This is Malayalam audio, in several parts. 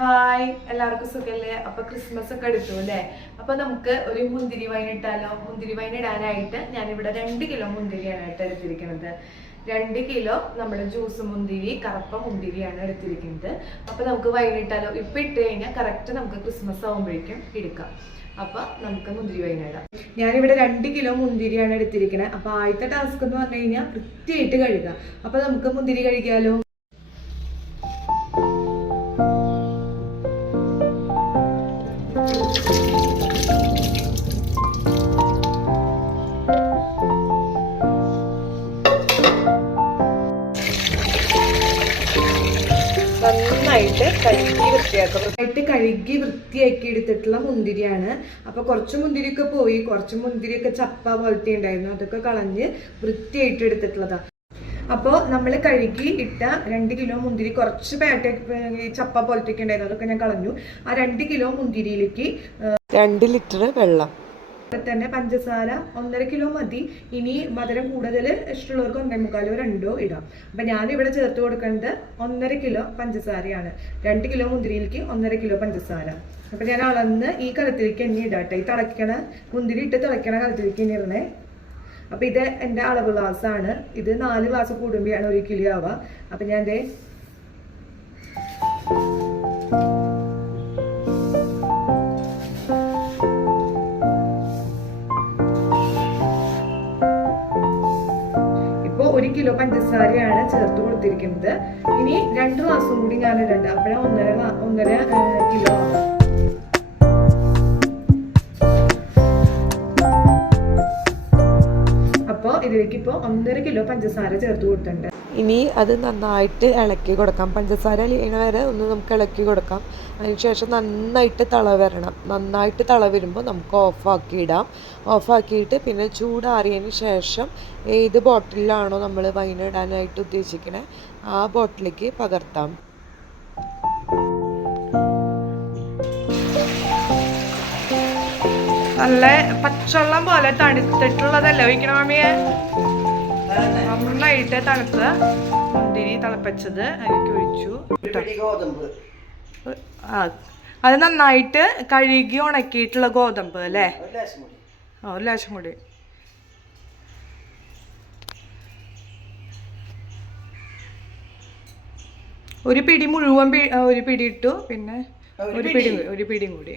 ഹായ്, എല്ലാവർക്കും സുഖല്ലേ? അപ്പൊ ക്രിസ്മസ് ഒക്കെ എടുത്തു അല്ലേ? അപ്പൊ നമുക്ക് ഒരു മുന്തിരി വൈൻ ഇട്ടാലോ? മുന്തിരി വൈൻ ഇടാനായിട്ട് ഞാനിവിടെ 2 കിലോ മുന്തിരിയാണ് എടുത്തിരിക്കുന്നത്. 2 കിലോ നമ്മുടെ ജ്യൂസ് മുന്തിരി, കറുപ്പ മുന്തിരിയാണ് എടുത്തിരിക്കുന്നത്. അപ്പൊ നമുക്ക് വൈൻ ഇട്ടാലോ? ഇപ്പൊ ഇട്ട് കഴിഞ്ഞാൽ കറക്റ്റ് നമുക്ക് ക്രിസ്മസ് ആകുമ്പോഴേക്കും എടുക്കാം. അപ്പൊ നമുക്ക് മുന്തിരി വൈൻ ഇടാം. ഞാനിവിടെ 2 കിലോ മുന്തിരിയാണ് എടുത്തിരിക്കുന്നത്. അപ്പൊ ആദ്യത്തെ ടാസ്ക് എന്ന് പറഞ്ഞു കഴിഞ്ഞാൽ വൃത്തിയായിട്ട് കഴുകാം. അപ്പൊ നമുക്ക് മുന്തിരി കഴിക്കാലോ? നന്നായിട്ട് കഴുകി വൃത്തിയാക്കി എടുത്തിട്ടുള്ള മുന്തിരിയാണ്. അപ്പൊ കുറച്ച് മുന്തിരിയൊക്കെ പോയി, കുറച്ച് മുന്തിരിയൊക്കെ ചപ്പ പോലത്തെ ഉണ്ടായിരുന്നു, അതൊക്കെ കളഞ്ഞ് വൃത്തിയായിട്ട് എടുത്തിട്ടുള്ളതാണ്. അപ്പോൾ നമ്മൾ കഴുകി ഇട്ട 2 കിലോ മുന്തിരി കുറച്ച് ചപ്പ പോലത്തേക്ക് ഉണ്ടായിരുന്നു, അതൊക്കെ ഞാൻ കളഞ്ഞു. ആ 2 കിലോ മുന്തിരിയിലേക്ക് 2 ലിറ്റർ വെള്ളം തന്നെ പഞ്ചസാര 1.5 കിലോ മതി. ഇനി മധുരം കൂടുതൽ ഇഷ്ടമുള്ളവർക്ക് 1.25 2 ഇടാം. അപ്പൊ ഞാനിവിടെ ചേർത്ത് കൊടുക്കുന്നത് 1.5 കിലോ പഞ്ചസാരയാണ്. 2 കിലോ മുന്തിരിയിലേക്ക് 1.5 കിലോ പഞ്ചസാര. അപ്പൊ ഞാൻ അളന്ന് ഈ കലത്തിലേക്ക് എണ്ണി ഇടാട്ടെ. ഈ തിളയ്ക്കണ മുന്തിരി ഇട്ട് തിളയ്ക്കണ കലത്തിലേക്ക് എണ്ണി ഇടണേ. അപ്പൊ ഇത് എൻ്റെ അളവ് ഗ്ലാസ്സാണ്. ഇത് 4 ഗ്ലാസ് കൂടുമ്പോഴാണ് 1 കിലോ ആവുക. അപ്പൊ ഞാൻ ദേ ഇപ്പോൾ 1 കിലോ പഞ്ചസാരയാണ് ചേർത്ത് കൊടുത്തിരിക്കുന്നത്. ഇനി 2 ഗ്ലാസും കൂടി ഞാൻ ഇടണ്ട. അപ്പോഴാണ് 1.5 കിലോ. അപ്പോൾ ഇതിലേക്ക് ഇപ്പോൾ 1.5 കിലോ പഞ്ചസാര ചേർത്ത് കൊടുത്തിട്ടുണ്ട്. ഇനി അത് നന്നായിട്ട് ഇളക്കി കൊടുക്കാം. പഞ്ചസാര അലിയണ വരെ ഒന്ന് നമുക്ക് ഇളക്കി കൊടുക്കാം. അതിനുശേഷം നന്നായിട്ട് തള വരണം. നന്നായിട്ട് തള വരുമ്പോൾ നമുക്ക് ഓഫാക്കിയിടാം. ഓഫാക്കിയിട്ട് പിന്നെ ചൂടാറിയതിന് ശേഷം ഏത് ബോട്ടിലാണോ നമ്മൾ വൈൻ ഇടാനായിട്ട് ഉദ്ദേശിക്കണേ ആ ബോട്ടിലേക്ക് പകർത്താം. നല്ല പച്ചവെള്ളം പോലെ തണുത്തിട്ടുള്ളതല്ല ഒഴിക്കണം മാമിയെ. നന്നായിട്ട് തണുത്ത മുന്തിരി തിളപ്പിച്ചത് അതിലേക്ക് ഒഴിച്ചു. അത് നന്നായിട്ട് കഴുകി ഉണക്കിയിട്ടുള്ള ഗോതമ്പ് അല്ലേ? ഒരു ലേശം കൂടി. ഒരു പിടി മുഴുവൻ ഒരു പിടി ഇട്ടു. പിന്നെ ഒരു പിടിയും കൂടി.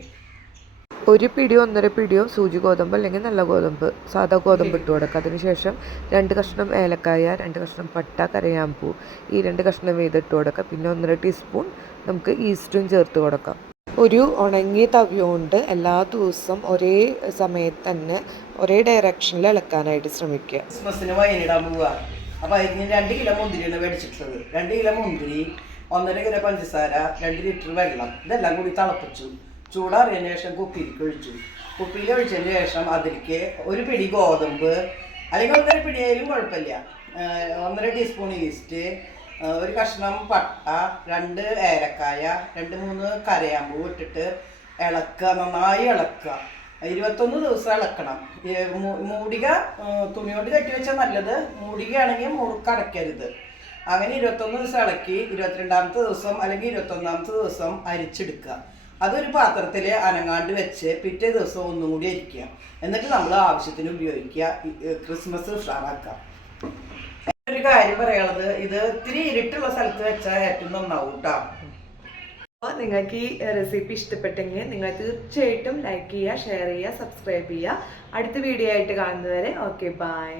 1 പിടിയോ 1.5 പിടിയോ സൂചി ഗോതമ്പ് അല്ലെങ്കിൽ നല്ല ഗോതമ്പ്, സാധാ ഗോതമ്പ് ഇട്ട് കൊടുക്കുക. അതിനുശേഷം 2 കഷ്ണം ഏലക്കായ, 2 കഷ്ണം പട്ട, കരയാമ്പൂ, ഈ 2 കഷ്ണം വീതം ഇട്ട് കൊടുക്കുക. പിന്നെ 1.5 ടീസ്പൂൺ നമുക്ക് ഈസ്റ്റും ചേർത്ത് കൊടുക്കാം. ഒരു ഉണങ്ങിയ തവിയോണ്ട് എല്ലാ ദിവസവും ഒരേ സമയത്ത് തന്നെ ഒരേ ഡയറക്ഷനിൽ ഇളക്കാനായിട്ട് ശ്രമിക്കുക. ക്രിസ്മസിന് വൈനിടാൻ പോവുക. അപ്പോൾ അതിന് 2 കിലോ മുന്തിരിയാണ് മേടിച്ചിട്ടുള്ളത്. 2 കിലോ മുന്തിരി, 1.5 കിലോ പഞ്ചസാര, 2 ലിറ്റർ വെള്ളം, ഇതെല്ലാം കൂടി തിളപ്പിച്ചു. ചൂടാറിയതിന് ശേഷം കുപ്പിയിലേക്ക് ഒഴിച്ചു. കുപ്പിയിൽ ഒഴിച്ചതിന് ശേഷം അതിലേക്ക് 1 പിടി ഗോതമ്പ് അല്ലെങ്കിൽ 1.5 പിടി ആയാലും കുഴപ്പമില്ല, 1.5 ടീസ്പൂൺ ഈസ്റ്റ്, 1 കഷ്ണം പട്ട, 2 ഏലക്കായ, 2-3 കരയാമ്പൂ ഇട്ടിട്ട് ഇളക്കുക. നന്നായി ഇളക്കുക. 21 ദിവസം ഇളക്കണം. മൂടിക തുണിയോട് കെട്ടി വെച്ചാൽ നല്ലത്. മൂടികയാണെങ്കിൽ മുറുക്കടക്കരുത്. അങ്ങനെ 21 ദിവസം ഇളക്കി 22ാമത്തെ ദിവസം അല്ലെങ്കിൽ 21ാമത്തെ ദിവസം അരിച്ചെടുക്കുക. അതൊരു പാത്രത്തിൽ അനങ്ങാണ്ട് വെച്ച് പിറ്റേ ദിവസം ഒന്നും കൂടി അരിക്കുക. എന്നിട്ട് നമ്മൾ ആവശ്യത്തിന് ഉപയോഗിക്കുക. ക്രിസ്മസ് ഉഷാറാക്കാം. ഒരു കാര്യം പറയാനുള്ളത്, ഇത് ഇത്തിരി ഇരുട്ടുള്ള സ്ഥലത്ത് വെച്ചാൽ ഏറ്റവും നന്നാവും കേട്ടോ. അപ്പോൾ നിങ്ങൾക്ക് ഈ റെസിപ്പി ഇഷ്ടപ്പെട്ടെങ്കിൽ നിങ്ങൾ തീർച്ചയായിട്ടും ലൈക്ക് ചെയ്യുക, ഷെയർ ചെയ്യുക, സബ്സ്ക്രൈബ് ചെയ്യുക. അടുത്ത വീഡിയോ ആയിട്ട് കാണുന്നവരെ ഓക്കെ, ബൈ.